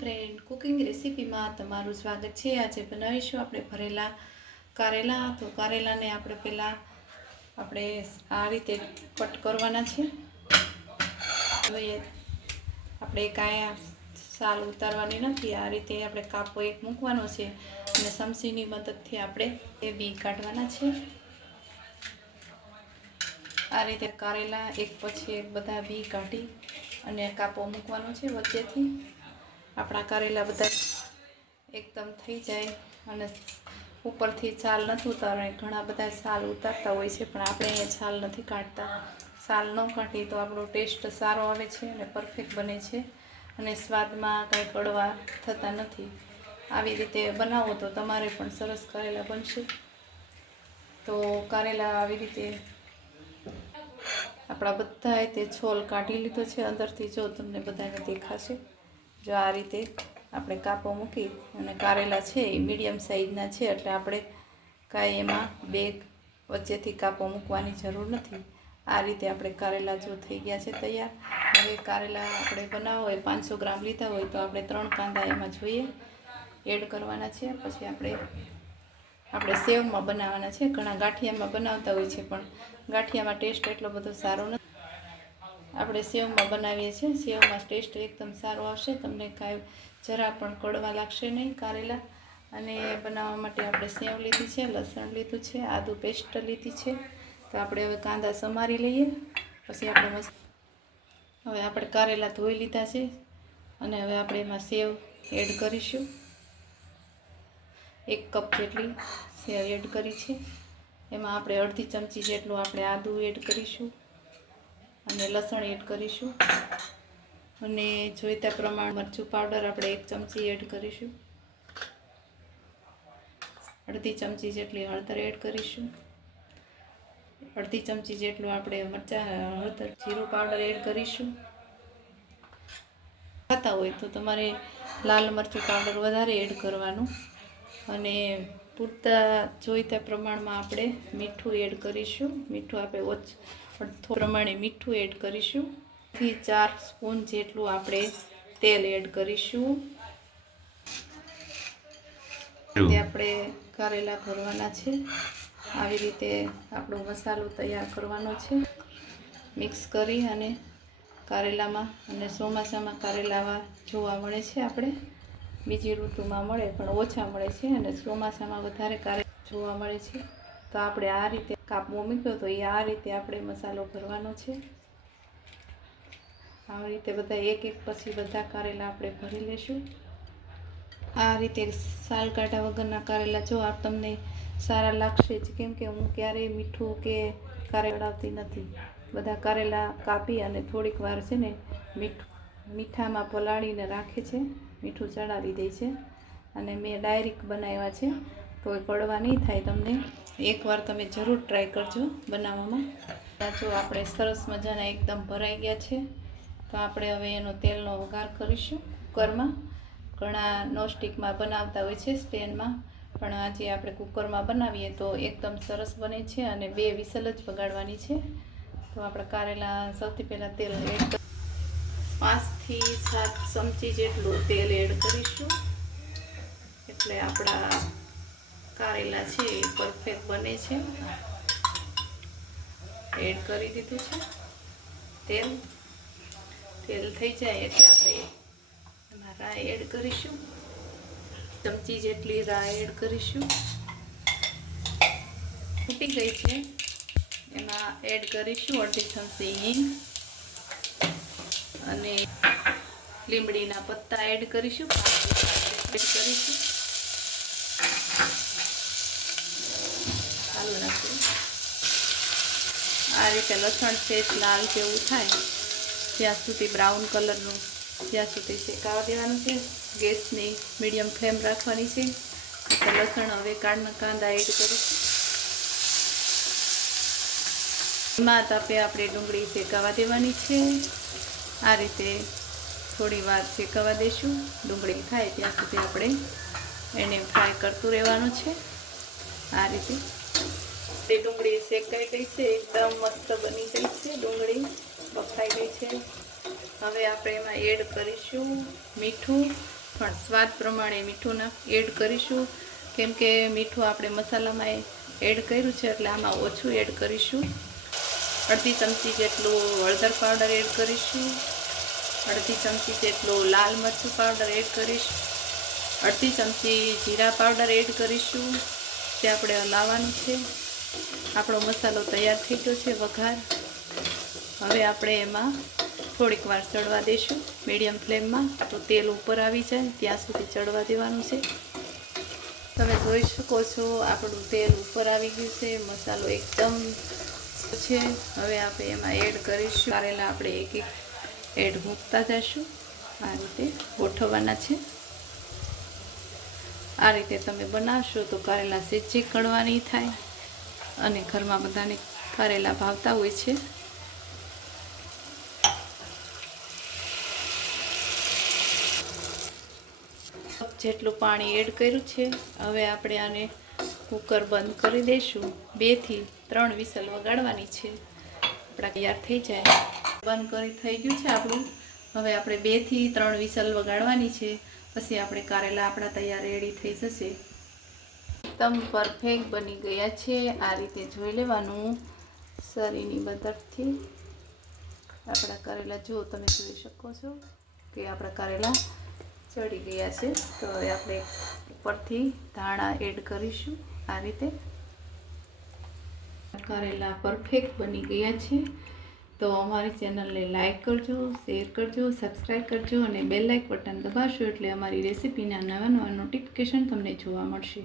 Friend, cooking રેસીપીમાં તમારું સ્વાગત છે। આજે બનાવીશું આપણે ભરેલા કારેલા। તો કારેલાને આપણે પહેલાં આ રીતે કટ કરવાના છે। હવે આપણે કાંઈ સાલ ઉતારવાની નથી, આ રીતે આપણે કાપો એક મૂકવાનો છે અને સમસીની મદદથી આપણે એ બી કાઢવાના છે। આ રીતે કારેલા એક પછી એક બધા બી કાઢી અને કાપો મૂકવાનો છે વચ્ચેથી। આપણા કારેલા બધા એકદમ થઈ જાય અને ઉપરથી છાલ નથી ઉતારવાની। ઘણા બધા છાલ ઉતારતા હોય છે, પણ આપણે અહીંયા છાલ નથી કાઢતા। છાલ ન કાઢી તો આપણો ટેસ્ટ સારો આવે છે અને પરફેક્ટ બને છે અને સ્વાદમાં કાંઈ કડવા થતા નથી। આવી રીતે બનાવો તો તમારે પણ સરસ કારેલા બનશે। તો કારેલા આવી રીતે આપણા બધા તે છોલ કાઢી લીધો છે અંદરથી। જો તમને બધાને દેખાશે, જો આ રીતે આપણે કાપો મૂકી અને કારેલા છે એ મીડિયમ સાઈઝના છે, એટલે આપણે કાંઈ એમાં બેગ વચ્ચેથી કાપો મૂકવાની જરૂર નથી। આ રીતે આપણે કારેલા જો થઈ ગયા છે તૈયાર। હવે કારેલા આપણે બનાવવા હોય 500 ગ્રામ લીધા હોય તો આપણે 3 કાંદા એમાં જોઈએ એડ કરવાના છે। પછી આપણે સેવમાં બનાવવાના છે। ઘણા ગાંઠિયામાં બનાવતા હોય છે, પણ ગાંઠિયામાં ટેસ્ટ એટલો બધો સારો નથી। આપણે સેવમાં બનાવીએ છીએ, સેવમાં ટેસ્ટ એકદમ સારો આવશે, તમને કાંઈ જરા પણ કડવા લાગશે નહીં કારેલા। અને બનાવવા માટે આપણે સેવ લીધી છે, લસણ લીધું છે, આદુ પેસ્ટ લીધી છે। તો આપણે હવે કાંદા સમારી લઈએ, પછી હવે આપણે કારેલા ધોઈ લીધા છે અને હવે આપણે એમાં સેવ એડ કરીશું। 1 કપ જેટલી સેવ એડ કરી છે। એમાં આપણે અડધી ચમચી જેટલું આપણે આદુ એડ કરીશું અને લસણ એડ કરીશું અને જોઈતા પ્રમાણ મરચું પાવડર આપણે 1 ચમચી એડ કરીશું। અડધી ચમચી જેટલી હળદર એડ કરીશું। અડધી ચમચી જેટલું આપણે હળદર જીરું પાવડર એડ કરીશું। ખાતા હોય તો તમારે લાલ મરચું પાવડર વધારે એડ કરવાનું અને પૂરતા જોઈતા પ્રમાણમાં આપણે મીઠું એડ કરીશું। મીઠું આપણે થોડું પ્રમાણે મીઠું એડ કરીશું। 4 સ્પૂન જેટલું આપણે તેલ એડ કરીશું। તે આપણે કારેલા ભરવાના છે। આવી રીતે આપણો મસાલો તૈયાર કરવાનો છે। મિક્સ કરી અને કારેલામાં, અને ચોમાસામાં કારેલા જોવા મળે છે, આપણે બીજી ઋતુમાં મળે પણ ઓછા મળે છે અને ચોમાસામાં વધારે કારેલા જોવા મળે છે। તો આપણે આ રીતે કાપવો મૂક્યો તો એ આ રીતે આપણે મસાલો ભરવાનો છે। આવી રીતે બધા એક પછી બધા કારેલા આપણે ભરી લેશું। આ રીતે સાલ કાઢા વગરના કારેલા જો તમને સારા લાગશે જ, કેમ કે હું ક્યારેય મીઠું કે કારેલા ચડાવતી નથી। બધા કારેલા કાપી અને થોડીક વાર છે ને મીઠામાં પલાળીને રાખે છે, મીઠું ચડાવી દે છે અને મેં ડાયરેક્ટ બનાવ્યા છે, તો એ કડવા નહીં થાય। તમને એકવાર તમે જરૂર ટ્રાય કરજો બનાવવામાં। જો આપણે સરસ મજાના એકદમ ભરાઈ ગયા છે, તો આપણે હવે એનો તેલનો વઘાર કરીશું કુકરમાં। ઘણા નોનસ્ટિકમાં બનાવતા હોય છે, સ્ટેન્ડમાં, પણ આજે આપણે કુકરમાં બનાવીએ તો એકદમ સરસ બને છે અને 2 વિસલ જ વગાડવાની છે। તો આપણા કારેલા સૌથી પહેલાં તેલ એડ 5 થી 7 ચમચી જેટલું તેલ એડ કરીશું, એટલે આપણા કારેલા છે એ પરફેક્ટ બને છે। એડ કરી દીધું છે તેલ થઈ જાય એટલે આપણે એમાં રાઈ એડ કરીશું। ચમચી જેટલી રાઈ એડ કરીશું। ફૂટી ગઈ છે, એમાં એડ કરીશું અડધી ચમચી હિંગ અને લીમડીના પત્તા એડ કરીશું। ચાલુ રાખીએ। આ રીતે લસણ સેજ લાલ જેવું થાય ત્યાં સુધી, બ્રાઉન કલરનું ત્યાં સુધી શેકાવા દેવાનું છે। ગેસની મીડિયમ ફ્લેમ રાખવાની છે। એટલે લસણ હવે કાંદા એડ કરીશું। એમાં તાપે આપણે ડુંગળી શેકાવા દેવાની છે। આ રીતે થોડી વાર શેકાવા દઈશું, ડુંગળી થાય ત્યાં સુધી આપણે એને ફ્રાય કરતું રહેવાનું છે। આ રીતે ડુંગળી શેકાઈ ગઈ છે, એકદમ મસ્ત બની ગઈ છે, ડુંગળી બફાઈ ગઈ છે। હવે આપણે એમાં એડ કરીશું મીઠું પણ સ્વાદ પ્રમાણે મીઠું એડ કરીશું, કેમ કે મીઠું આપણે મસાલામાં એડ કર્યું છે એટલે આમાં ઓછું એડ કરીશું. અડધી ચમચી જેટલું હળદર પાવડર એડ કરીશું, અડધી ચમચી જેટલું લાલ મરચું પાવડર એડ કરીશું, અડધી ચમચી જીરા પાવડર એડ કરીશું. જે આપણે હલાવવાનું છે. આપણો મસાલો તૈયાર થઈ ગયો છે વઘાર. હવે આપણે એમાં થોડીક વાર ચડવા દઈશું મીડિયમ ફ્લેમમાં. તો તેલ ઉપર આવી જાય ત્યાં સુધી ચડવા દેવાનું છે. તમે જોઈ શકો છો આપણું તેલ ઉપર આવી ગયું છે, મસાલો એકદમ છે. હવે આપણે એમાં એડ કરીશું કારેલા. આપણે એક એક એડ મૂકતા જઈશું. આ રીતે ગોઠવવાના છે. આ રીતે તમે બનાવશો તો કારેલા સેજે કડવા નહીં થાય, અને ઘરમાં બધાને કારેલા ભાવતા હોય છે. જેટલું પાણી એડ કર્યું છે. હવે આપણે આને કુકર બંધ કરી દઈશું. 2 થી 3 વિસલ વગાડવાની છે. આપણા તૈયાર થઈ જાય. બંધ થઈ ગયું છે આપણું. હવે આપણે 2 થી 3 વિસલ વગાડવાની છે. પછી આપણે કારેલા આપણા તૈયાર રેડી થઈ જશે. એકદમ પરફેક્ટ બની ગયા છે. આ રીતે જોઈ લેવાનું સરીની મદદથી. આપણા કારેલા જો તમે જોઈ શકો છો કે આપણા કારેલા ચડી ગયા છે. તો હવે આપણે ઉપરથી ધાણા એડ કરીશું. આ રીતે કારેલા પરફેક્ટ બની ગયા છે. તો અમારી ચેનલને લાઈક કરજો, શેર કરજો, સબસ્ક્રાઈબ કરજો અને બેલ આઇકન બટન દબાવશો એટલે અમારી રેસીપીના નવા નોટિફિકેશન તમને જોવા મળશે.